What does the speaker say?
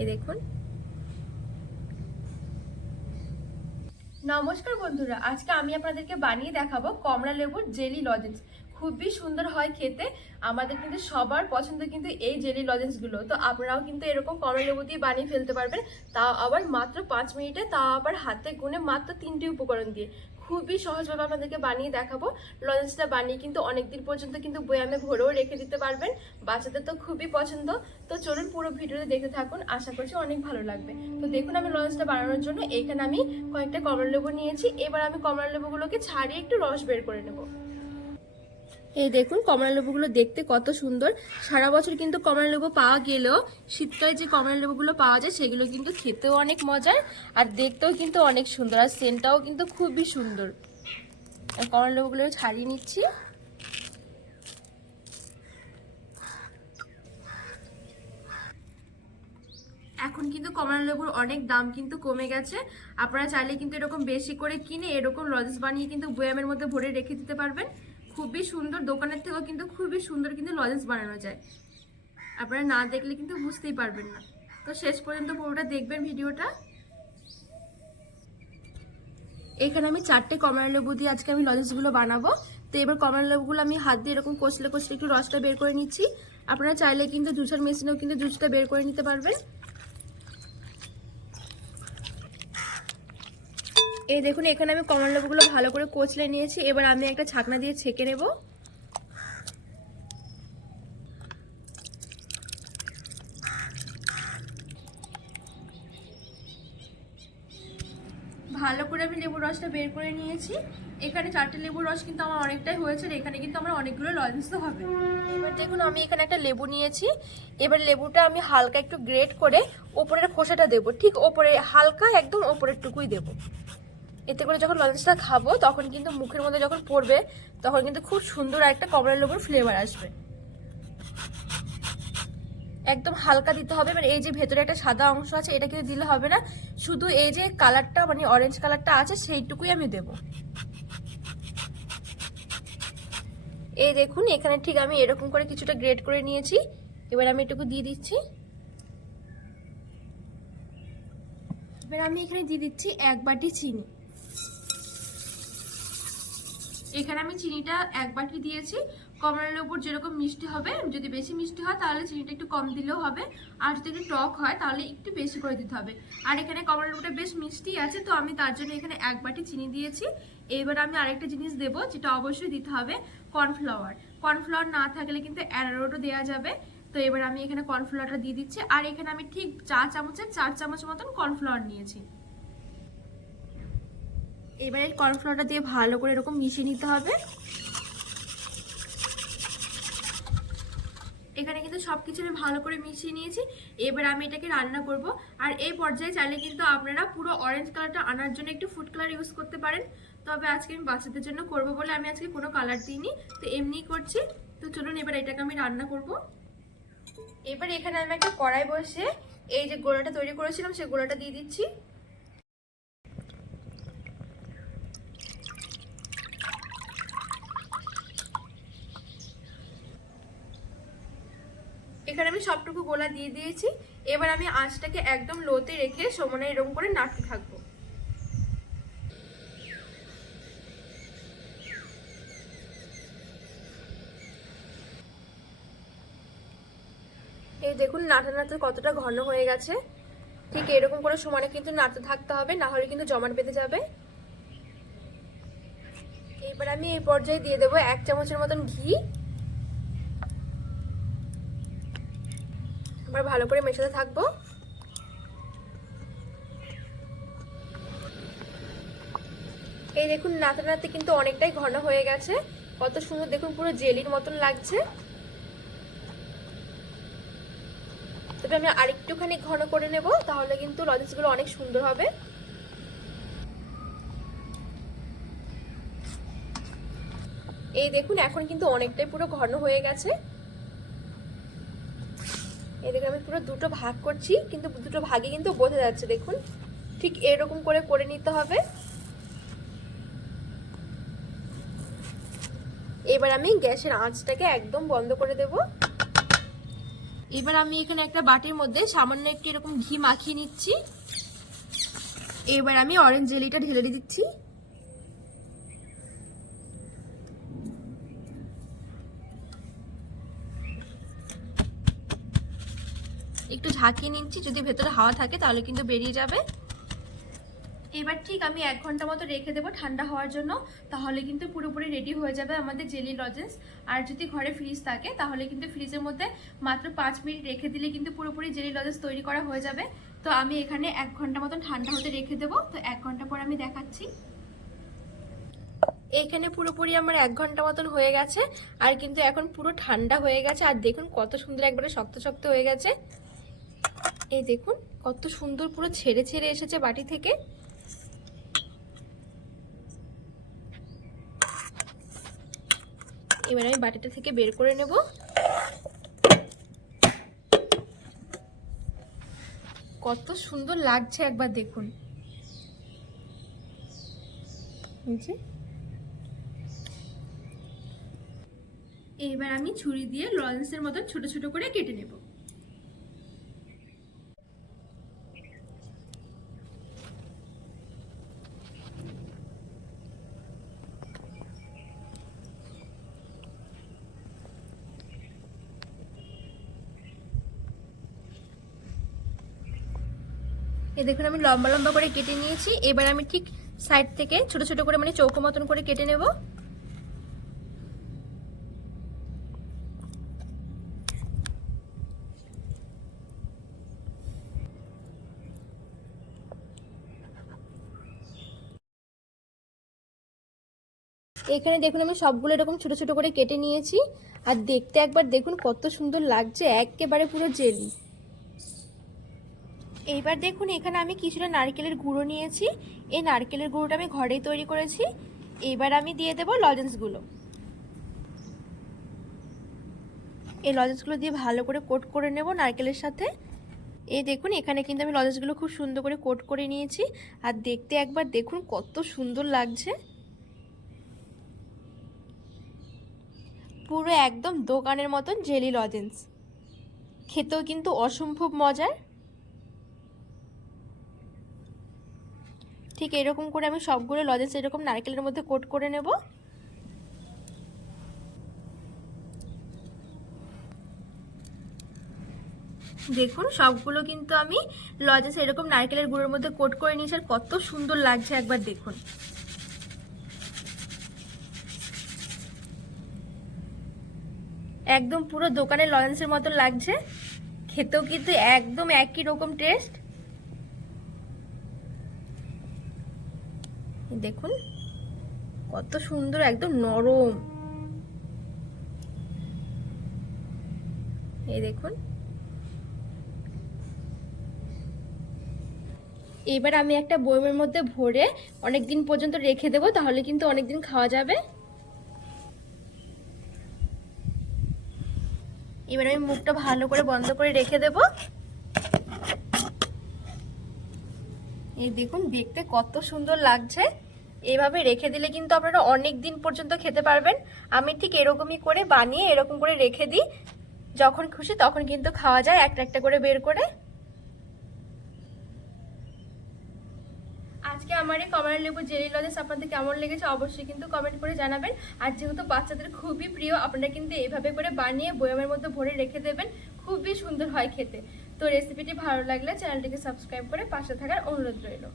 এই দেখুন। নমস্কার বন্ধুরা, আজকে আমি আপনাদেরকে বানিয়ে দেখাবো কমলা লেবুর জেলি লজেন্স। খুবই সুন্দর হয় খেতে, আমাদের কিন্তু সবার পছন্দ কিন্তু এই জেলি লজেন্সগুলো। তো আপনারাও কিন্তু এরকম কমলা লেবু দিয়ে বানিয়ে ফেলতে পারবেন। তাও আবার মাত্র পাঁচ মিনিটে, তাও আবার হাতে গুনে মাত্র তিনটি উপকরণ দিয়ে। খুবই সহজভাবে আপনাদেরকে বানিয়ে দেখাবো। লজেন্সটা বানিয়ে কিন্তু অনেকদিন পর্যন্ত কিন্তু বয়ামে ভরেও রেখে দিতে পারবেন। বাচ্চাদের তো খুবই পছন্দ। তো চলুন পুরো ভিডিওতে দেখতে থাকুন। আশা করছি অনেক ভালো লাগবে। তো দেখুন আমি লজেন্সটা বানানোর জন্য এখানে আমি কয়েকটা কমলা লেবু নিয়েছি। এবার আমি কমলা লেবুগুলোকে ছাড়িয়ে একটু রস বের করে নেব। এই দেখুন, কমলা লেবুগুলো দেখতে কত সুন্দর। সারা বছর কিন্তু কমলা লেবু পাওয়া গেলেও শীতকালে যে কমলা লেবুগুলো পাওয়া যায়, সেগুলো কিন্তু খেতেও অনেক মজার আর দেখতেও কিন্তু অনেক সুন্দর আর সেন্টটাও কিন্তু খুবই সুন্দর। আর কমলা লেবুগুলো ছাড়িয়ে নিচ্ছি। এখন কিন্তু কমলা লেবুর অনেক দাম কিন্তু কমে গেছে। আপনারা চাইলে কিন্তু এরকম বেশি করে কিনে এরকম লজেস বানিয়ে কিন্তু বয়ামের মধ্যে ভরে রেখে দিতে পারবেন। খুবই সুন্দর। দোকানের থেকেও কিন্তু খুবই সুন্দর কিন্তু লজেন্স বানানো যায়। আপনারা না দেখলে কিন্তু বুঝতেই পারবেন না। তো শেষ পর্যন্ত পুরোটা দেখবেন ভিডিওটা। এখানে আমি চারটে কমলা লেবু দিয়ে আজকে আমি লজেন্সগুলো বানাবো। তো এবার কমলা লেবুগুলো আমি হাত দিয়ে এরকম কষলে কষলে একটু রসটা বের করে নিচ্ছি। আপনারা চাইলে কিন্তু জুসার মেশিনেও কিন্তু জুসটা বের করে নিতে পারবেন। এই দেখুন, এখানে আমি কমলা লেবুগুলো ভালো করে কচলে নিয়েছি। এবার আমি একটা ছাকনা দিয়ে ছেঁকে নেব। ভালো করে আমি লেবুর রসটা বের করে নিয়েছি। এখানে চারটে লেবুর রস কিন্তু আমার অনেকটাই হয়েছে এখানে কিন্তু আমার অনেকগুলো লজেন্স হবে। এবার দেখুন, আমি এখানে একটা লেবু নিয়েছি। এবার লেবুটা আমি হালকা একটু গ্রেট করে ওপরের খোসাটা দেবো। ঠিক ওপরে, হালকা একদম ওপরের টুকুই দেবো। এতে করে যখন লজেন্সটা খাব, তখন কিন্তু মুখের মধ্যে যখন পড়বে, তখন কিন্তু খুব সুন্দর একটা কমলা লেবুর ফ্লেভার আসবে। একদম হালকা দিতে হবে মানে এই যে ভেতরে একটা সাদা অংশ আছে, এটা কিন্তু দিলে হবে না। শুধু এই যে কালারটা মানে অরেঞ্জ কালারটা আছে, সেইটুকুই আমি দেব। এই দেখুন, এখানে ঠিক আমি এরকম করে কিছুটা গ্রেড করে নিয়েছি। এবার আমি এটুকু দিয়ে দিচ্ছি। এবার আমি এখানে দিয়ে দিচ্ছি এক বাটি চিনি। এখানে আমি চিনিটা এক বাটি দিয়েছি। কমলা লেবুর যেরকম মিষ্টি হবে, যদি বেশি মিষ্টি হয় তাহলে চিনিটা একটু কম দিলেও হবে। আর যদি একটু টক হয় তাহলে একটু বেশি করে দিতে হবে। আর এখানে কমলা লেবুটা বেশ মিষ্টি আছে, তো আমি তার জন্য এখানে এক বাটি চিনি দিয়েছি। এবার আমি আরেকটা জিনিস দেব, যেটা অবশ্যই দিতে হবে, কর্নফ্লাওয়ার। কর্নফ্লাওয়ার না থাকলে কিন্তু অ্যারোটও দেওয়া যাবে। তো এবার আমি এখানে কর্নফ্লাওয়ারটা দিয়ে দিচ্ছি। আর এখানে আমি ঠিক চা চামচের চার চামচ মতন কর্নফ্লাওয়ার নিয়েছি। এবার কর্নফ্লাওয়ারটা দিয়ে ভালো করে এরকম মিশিয়ে নিতে হবে। এখানে কিন্তু সব কিছু আমি ভালো করে মিশিয়ে নিয়েছি। এবার আমি এটাকে রান্না করব। আর এই পর্যায়ে চাইলে কিন্তু আপনারা পুরো অরেঞ্জ কালারটা আনার জন্য একটু ফুড কালার ইউজ করতে পারেন। তবে আজকে আমি বাচ্চাদের জন্য করব বলে আমি আজকে কোনো কালার দিইনি। তো এমনিই করছি। তো চলুন এবার এটাকে আমি রান্না করব। এবার এখানে আমি একটা কড়াই বসে এই যে গোলাটা তৈরি করেছিলাম সেই গোলাটা দিয়ে দিচ্ছি। এখানে আমি সবটুকু গোলা দিয়ে দিয়েছি। এবার আমি আঁচটাকে একদম লোতে রেখে সমানে এরকম করে নাড়তে থাকব। এই দেখুন নাড়তে নাড়তে কতটা ঘন হয়ে গেছে। ঠিক এরকম করে সমানে কিন্তু নাড়তে থাকতে হবে, না হলে কিন্তু জমাট বেঁধে যাবে। এবার আমি এই পর্যায়ে দিয়ে দেবো এক চামচের মতন ঘি। আবার ভালো করে মেশাতে থাকব। এই দেখুন নাতে নাতে কিন্তু অনেকটাই ঘন হয়ে গেছে। কত সুন্দর দেখুন, পুরো জেলির মতন লাগছে। তবে আমি আরেকটুখানি ঘন করে নেব, তাহলে কিন্তু লজেন্সগুলো অনেক সুন্দর হবে। এই দেখুন, এখন কিন্তু অনেকটাই পুরো ঘন হয়ে গেছে। এদিকে আমি পুরো দুটো ভাগ করছি, কিন্তু দুটো ভাগে কিন্তু বোঝা যাচ্ছে, দেখুন। ঠিক এরকম করে করে নিতে হবে। এবার আমি গ্যাসের আঁচটাকে একদম বন্ধ করে দেব। এবার আমি এখানে একটা বাটির মধ্যে সামান্য একটু এরকম ঘি মাখিয়ে নিচ্ছি। এবার আমি অরেঞ্জ জেলিটা ঢেলে দিচ্ছি। ঝাঁকিয়ে নিচ্ছি, যদি ভেতরে হাওয়া থাকে তাহলে কিন্তু বেরিয়ে যাবে। এবার ঠিক আমি এক ঘণ্টা মতো রেখে দেবো ঠান্ডা হওয়ার জন্য, তাহলে কিন্তু পুরোপুরি রেডি হয়ে যাবে আমাদের জেলি লজেন্স আর যদি ঘরে ফ্রিজ থাকে, তাহলে কিন্তু ফ্রিজের মধ্যে মাত্র পাঁচ মিনিট রেখে দিলে কিন্তু পুরোপুরি জেলি লজেন্স তৈরি করা হয়ে যাবে। তো আমি এখানে এক ঘণ্টা মতন ঠান্ডা হতে রেখে দেবো। তো এক ঘণ্টা পর আমি দেখাচ্ছি। এখানে পুরোপুরি আমার এক ঘণ্টা মতন হয়ে গেছে, আর কিন্তু এখন পুরো ঠান্ডা হয়ে গেছে। আর দেখুন কত সুন্দর একবারে শক্ত শক্ত হয়ে গেছে। এই দেখুন, কত সুন্দর পুরো ছেড়ে ছেড়ে এসেছে বাটি থেকে। এবার আমি বাটিটা থেকে বের করে নেব। কত সুন্দর লাগছে একবার দেখুন। এই যে। এবার আমি ছুরি দিয়ে লরেন্সের মতন ছোট ছোট করে কেটে নেব। এই দেখুন, আমি লম্বা লম্বা করে কেটে নিয়েছি। এবার আমি ঠিক সাইড থেকে ছোট ছোট করে মানে চৌকো মতন করে কেটে নেব। এখানে দেখুন, আমি সবগুলো এরকম ছোট ছোট করে কেটে নিয়েছি। আর দেখতে একবার দেখুন কত সুন্দর লাগছে, একেবারে পুরো জেলি। এইবার দেখুন, এখানে আমি কিছুটা নারকেলের গুঁড়ো নিয়েছি। এই নারকেলের গুঁড়োটা আমি ঘরেই তৈরি করেছি। এবার আমি দিয়ে দেবো লজেন্সগুলো। এই লজেন্সগুলো দিয়ে ভালো করে কোট করে নেব নারকেলের সাথে। এই দেখুন, এখানে কিন্তু আমি লজেন্সগুলো খুব সুন্দর করে কোট করে নিয়েছি। আর দেখতে একবার দেখুন কত সুন্দর লাগছে। পুরো একদম দোকানের মতন জেলি লজেন্স। খেতেও কিন্তু অসম্ভব মজার। ঠিক এরকম করে আমি সবগুলো লজেন্স এরকম নারকেলের মধ্যে কোট করে নেব। দেখুন, সবগুলো কিন্তু আমি লজেন্স এরকম নারকেলের গুঁড়োর মধ্যে কোট করে নিয়েছি, আর কত সুন্দর লাগছে একবার দেখুন। একদম পুরো দোকানের লজেন্সের মতো লাগছে। খেতেও কিন্তু একদম একই রকম টেস্ট দেখুন, কত সুন্দর, একদম নরম। এই দেখুন। এবার আমি একটা বয়মের মধ্যে ভরে অনেক দিন পর্যন্ত রেখে দেবো, তাহলে কিন্তু অনেক দিন খাওয়া যাবে। এবার আমি মুখটা ভালো করে বন্ধ করে রেখে দেব। এই দেখুন, দেখতে কত সুন্দর লাগছে। এভাবে রেখে দিলে কিন্তু আপনারা অনেক দিন পর্যন্ত খেতে পারবেন। আমি ঠিক এরকমই করে বানিয়ে এরকম করে রেখে দিই। যখন খুশি তখন কিন্তু খাওয়া যায় একটা একটা করে বের করে। আজকে আমার এই কমলা লেবু জেলি লজেস আপনাদের কেমন লেগেছে অবশ্যই কিন্তু কমেন্ট করে জানাবেন। আর যেহেতু বাচ্চাদের খুবই প্রিয়, আপনারা কিন্তু এইভাবে করে বানিয়ে বয়ামের মধ্যে ভরে রেখে দেবেন। খুবই সুন্দর হয় খেতে। তো রেসিপিটি ভালো লাগলে চ্যানেলটিকে সাবস্ক্রাইব করে পাশে থাকার অনুরোধ রইল।